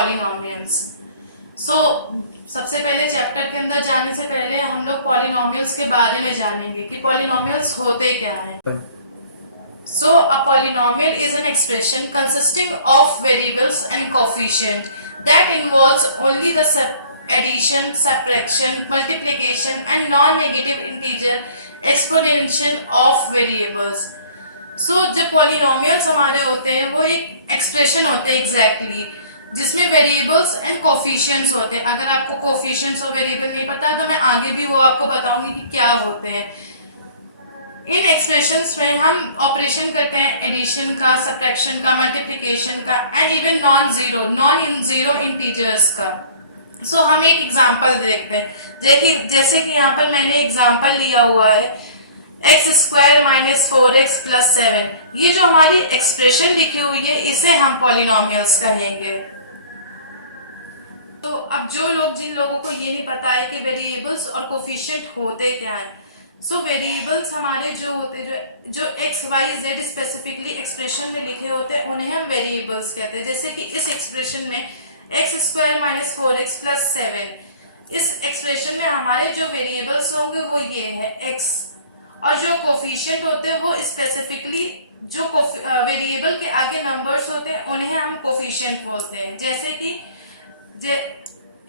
Polynomials. सबसे पहले chapter के अंदर जाने से पहले हम लोग पॉलिनोमियल्स के बारे में जानेंगे कि पॉलिनोमियल्स होते क्या हैं। A polynomial is an expression consisting of variables and coefficient that involves only the addition, subtraction, multiplication and non-negative integer exponential of variables. जो पॉलिनोमियल्स हमारे होते हैं वो एक एक्सप्रेशन होते हैं एग्जैक्टली जिसमें वेरिएबल्स एंड कोफिशिएंट्स होते हैं। अगर आपको कोफिशिएंट्स और वेरिएबल नहीं पता तो मैं आगे भी वो आपको बताऊंगी कि क्या होते हैं। इन एक्सप्रेशंस में हम ऑपरेशन करते हैं एडिशन का, सब्ट्रैक्शन का, मल्टीप्लिकेशन का and even non zero integers का। हम एक एग्जांपल देखते हैं। जैसे कि यहाँ पर मैंने एग्जांपल लिया हुआ है x² - 4x + 7। ये जो हमारी एक्सप्रेशन लिखी हुई है इसे हम पॉलिनोमियल्स कहेंगे। तो अब जिन लोगों को ये नहीं पता है कि वेरिएबल्स और कोफिशिएंट होते क्या हैं, वेरिएबल्स हमारे जो होते हैं जो x, y, z specifically expression में लिखे होते हैं उन्हें हम वेरिएबल्स कहते हैं। जैसे कि इस एक्सप्रेशन में x² - 4x + 7, इस एक्सप्रेशन में हमारे जो वेरिएबल्स होंगे वो ये है x, और जो कोफिशिएंट होते हैं वो स्पेसिफिकली जो वेरिएबल के आगे नंबर्स होते हैं उन्हें हम कोफिशिएंट बोलते हैं। जैसे कि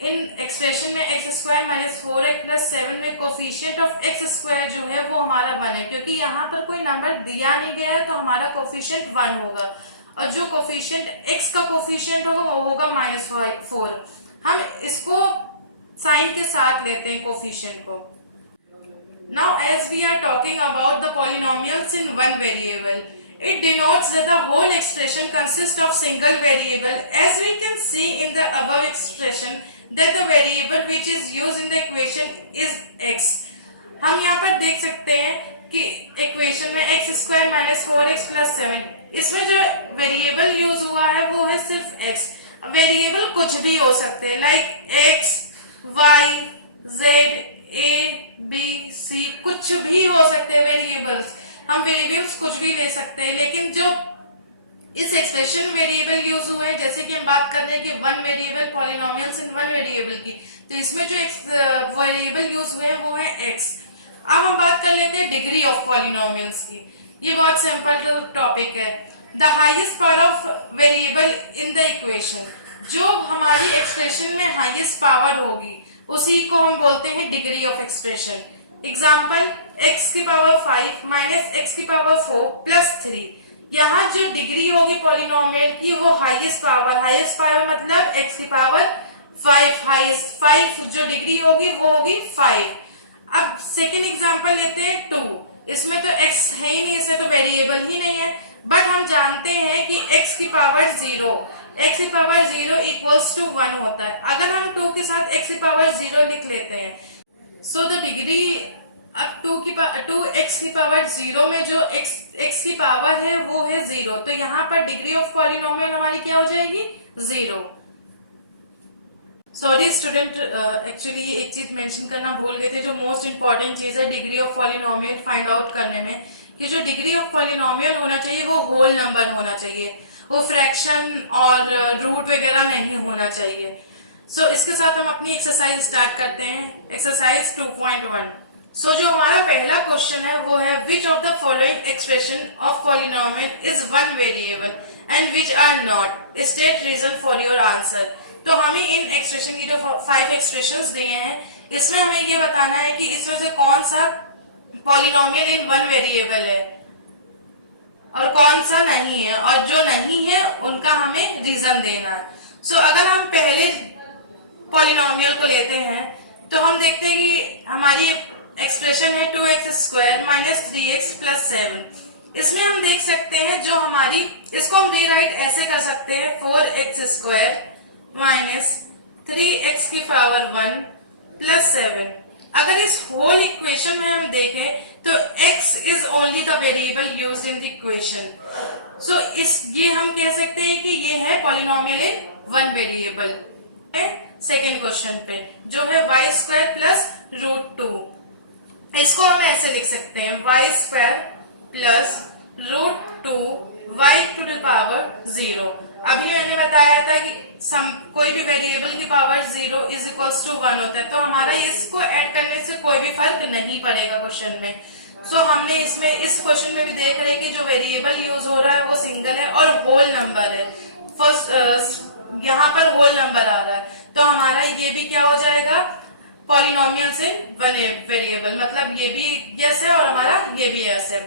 इन एक्सप्रेशन में x² - 4x + 7 में कोफिशिएंट ऑफ x² जो है वो हमारा 1 है, क्योंकि यहाँ पर कोई नंबर दिया नहीं गया है तो हमारा कोफिशिएंट 1 होगा, और जो कोफिशिएंट x का कोफिशिएंट होगा वो होगा -4। हम इसको साइन के साथ लेते हैं कोफिशिएंट को। Now as we are talking about the polynomials in one variable, it denotes that the whole expression consists of single variable, as we can see in the above expression that the variable which is used in the equation is x। हम यहाँ पर देख सकते हैं कि equation में x² - 4x + 7, इसमें जो वेरिएबल यूज हुआ है वो है सिर्फ x। वेरिएबल कुछ भी हो सकते हैं, like x, y, z, a, b, c, कुछ भी हो सकते हैं वेरिएबल्स। हम वेरिएबल्स कुछ भी ले सकते हैं, लेकिन जो इस एक्सप्रेशन वेरिएबल यूज हुआ है, जैसे कि हम बात कर रहे हैं कि one variable polynomials in one variable की, तो इसमें जो वेरिएबल यूज हुए हैं वो है x। अब हम बात कर लेते हैं डिग्री ऑफ पॉलिनोमियल्स की। ये बहुत सिंपल टॉपिक है। The highest power of variable in the equation, जो हमारी एक्सप्रेशन में हाईएस्ट पावर होगी उसी को हम बोलते हैं degree of expression. Example x⁵ - x⁴ + 3। यहाँ जो डिग्री होगी पॉलिनोमियल की वो हाईएस्ट पावर मतलब x⁵ हाईएस्ट 5 जो डिग्री होगी वो होगी 5। अब सेकेंड एग्जाम्पल लेते हैं 2। इसमें तो x है ही नहीं, इसमें तो वेरिएबल ही नहीं है, बट हम जानते हैं कि x⁵ 0 = 1 होता है। अगर हम 2 के साथ x⁵ 0 लिख लेते हैं, द डिग्री अब 2x⁵ 0 में जो x की पावर है वो है 0, तो यहाँ पर डिग्री ऑफ पॉलिनोमियल हमारी क्या हो जाएगी? 0। सॉरी स्टूडेंट, एक्चुअली ये एक चीज मेंशन करना भूल गए थे, जो मोस्ट इंपॉर्टेंट चीज है degree of polynomial find out करने में, कि जो डिग्री ऑफ पॉलिनोमियल होना चाहिए वो होल नंबर होना चाहिए, वो फ्रैक्शन और रूट वगैरह नहीं होना चाहिए। इसके साथ हम अपनी एक्सरसाइज स्टार्ट करते हैं। एक्सरसाइज 2.1। जो हमारा पहला क्वेश्चन है वो है which of the following expression of polynomial is one variable and which are not, state reason for your answer. तो हमें इन एक्सप्रेशन की जो 5 एक्सप्रेशंस दिए हैं इसमें हमें ये बताना है कि इसमें से कौन सा पॉलिनोमियल इन वन वेरिएबल है और कौन सा नहीं है, और जो नहीं है उनका हमें रीजन देना है। अगर हम पहले पॉलिनोमियल को लेते हैं तो हम देखते हैं कि हमारी एक्सप्रेशन है 2x² - 3x + 7। इसमें हम देख सकते हैं जो हमारी, इसको हम रीराइट ऐसे कर सकते हैं 4x² - 3x⁴ + 7। अगर इस होल इक्वेशन में हम देखें तो x is only the variable used in the equation। ये हम कह सकते हैं कि ये है polynomial in one variable. Second question पे जो है y² + √2, इसको हम ऐसे लिख सकते हैं y² + √2 y to the power 0। अभी मैंने बताया था कि कोई भी वेरिएबल की पावर 0 इज इक्वल्स टू 1 होता है, तो हमारा इसको ऐड करने से कोई भी फर्क नहीं पड़ेगा क्वेश्चन में। हमने इसमें इस क्वेश्चन में भी देख रहे हैं कि जो वेरिएबल यूज हो रहा है वो सिंगल है और होल नंबर है। फर्स्ट यहाँ पर होल नंबर आ रहा है, तो हमारा ये भी क्या हो जाएगा, पॉलिनोमियल से बने वेरिएबल, मतलब ये भी यस है और हमारा ये भी यस है।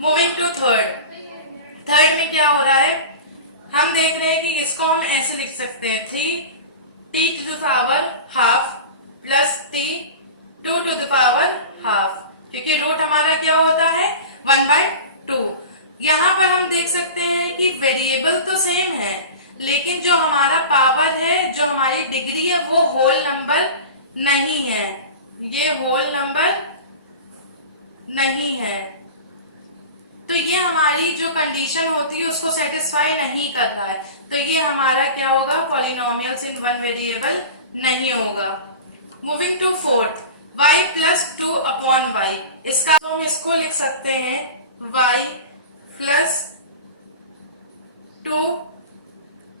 मूविंग टू थर्ड में क्या हो रहा है, हम देख रहे हैं कि इसको हम ऐसे लिख सकते हैं 3t to the power half plus t 2 to the power half, क्योंकि रूट हमारा क्या होता है 1/2। यहाँ पर हम देख सकते हैं कि वेरिएबल तो सेम है, लेकिन जो हमारा पावर है, जो हमारी डिग्री है, वो होल नंबर नहीं है, ये होल नंबर नहीं है। तो ये हमारी जो कंडीशन होती है उसको सेटिस्फाई नहीं कर रहा है, तो ये हमारा क्या होगा, पॉलिनोमियल्स इन वन वेरिएबल नहीं होगा। Moving to fourth, y plus 2 upon y, इसका तो हम इसको लिख सकते हैं y plus 2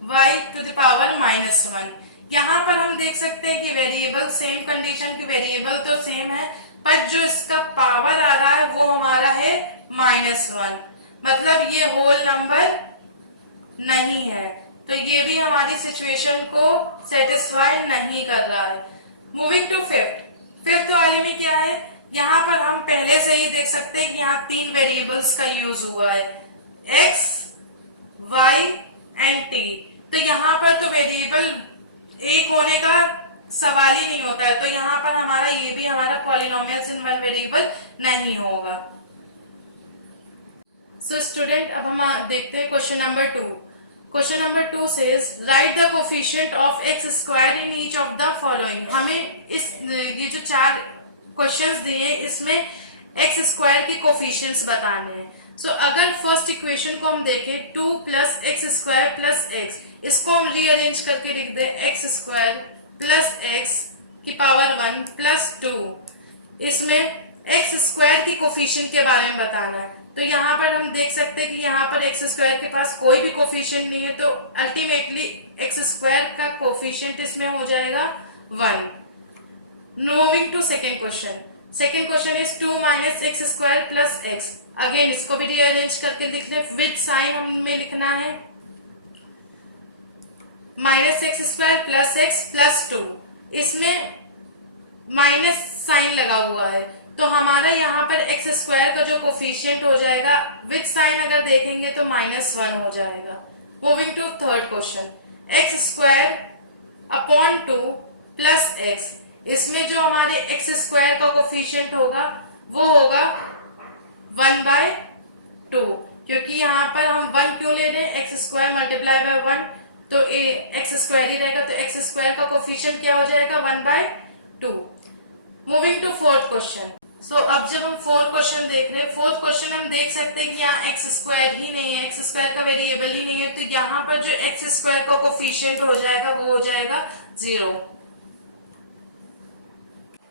y to the power -1। यहाँ पर हम देख सकते हैं कि वेरिएबल सेम कंडीशन की वेरिएबल तो सेम है, पर जो इसका पावर आ रहा है वो हमारा है -1, मतलब ये होल नंबर नहीं है, तो ये भी हमारी सिचुएशन को सेटिस्फाई नहीं कर रहा है। मूविंग टू फिफ्थ वाले में क्या है, यहाँ पर हम पहले से ही देख सकते हैं कि यहाँ 3 वेरिएबल्स का यूज हुआ है, x, y एंड t। तो यहाँ पर तो वेरिएबल एक होने का सवाल ही नहीं होता है, तो यहाँ पर हमारा ये भी हमारा पॉलिनोमियल्स इन वन वेरिएबल नहीं होगा। सो स्टूडेंट, अब हम देखते हैं question number 2। Question number 2 says right the coefficient of x square in each of the following. हमें ये जो 4 क्वेश्चंस दिए हैं इसमें x स्क्वायर की कोफिशिएंट्स बताने हैं। अगर फर्स्ट इक्वेशन को हम देखें 2 plus x square plus x, इसको हम रीअरेंज करके लिख दें एक्स स्क्वायर प्लस एक्स की पावर 1 प्लस 2। इसमें एक्स स्क्वायर की कोफिशिएंट के बारे में बताना है, तो यहाँ पर हम देख सकते हैं कि यहाँ पर एक्स स्क्वायर के पास कोई भी कोफिशिएंट नहीं है, तो अल्टीमेटली एक्स स्क्वायर का कोफिशिएंट इसमें हो जाएगा 1। Moving to second question is 2 minus x square plus x. Again इसको भी रीअरेंज करके लिख दे, विद साइन हमें लिखना है minus x square plus x plus 2, इसमें माइनस साइन लगा हुआ है, तो हमारा यहाँ पर एक्स स्क्वायर का जो कोफिशिएंट हो जाएगा विद साइन अगर देखेंगे तो -1 हो जाएगा। Moving to third question, x square upon 2 plus x, इसमें जो हमारे एक्स स्क्वायर का कोफिशिएंट होगा वो होगा 1/2, क्योंकि यहाँ पर हम 1 क्यों ले रहे हैं, एक्स स्क्वायर मल्टीप्लाई बाय 1, तो एक्स स्क्वायर ही रहेगा, तो एक्स स्क्वायर का कोफिशिएंट क्या हो जाएगा 1/2। Moving to fourth question. अब जब हम फोर्थ क्वेश्चन देख रहे हैं, फोर्थ क्वेश्चन हम देख सकते हैं कि यहाँ एक्स स्क्वायर ही नहीं है, एक्स स्क्वायर का वेरिएबल ही नहीं है, तो यहाँ पर जो एक्स स्क्वायर का कोफिशिएंट हो जाएगा वो हो जाएगा 0।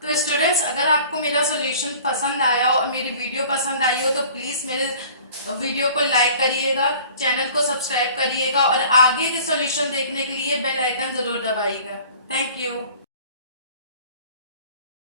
तो स्टूडेंट्स, अगर आपको मेरा सॉल्यूशन पसंद आया हो और मेरी वीडियो पसंद आई हो तो प्लीज मेरे वीडियो को लाइक करिएगा, चैनल को सब्सक्राइब करिएगा और आगे के सॉल्यूशन देखने के लिए बेल आइकन जरूर दबाइएगा। Thank you.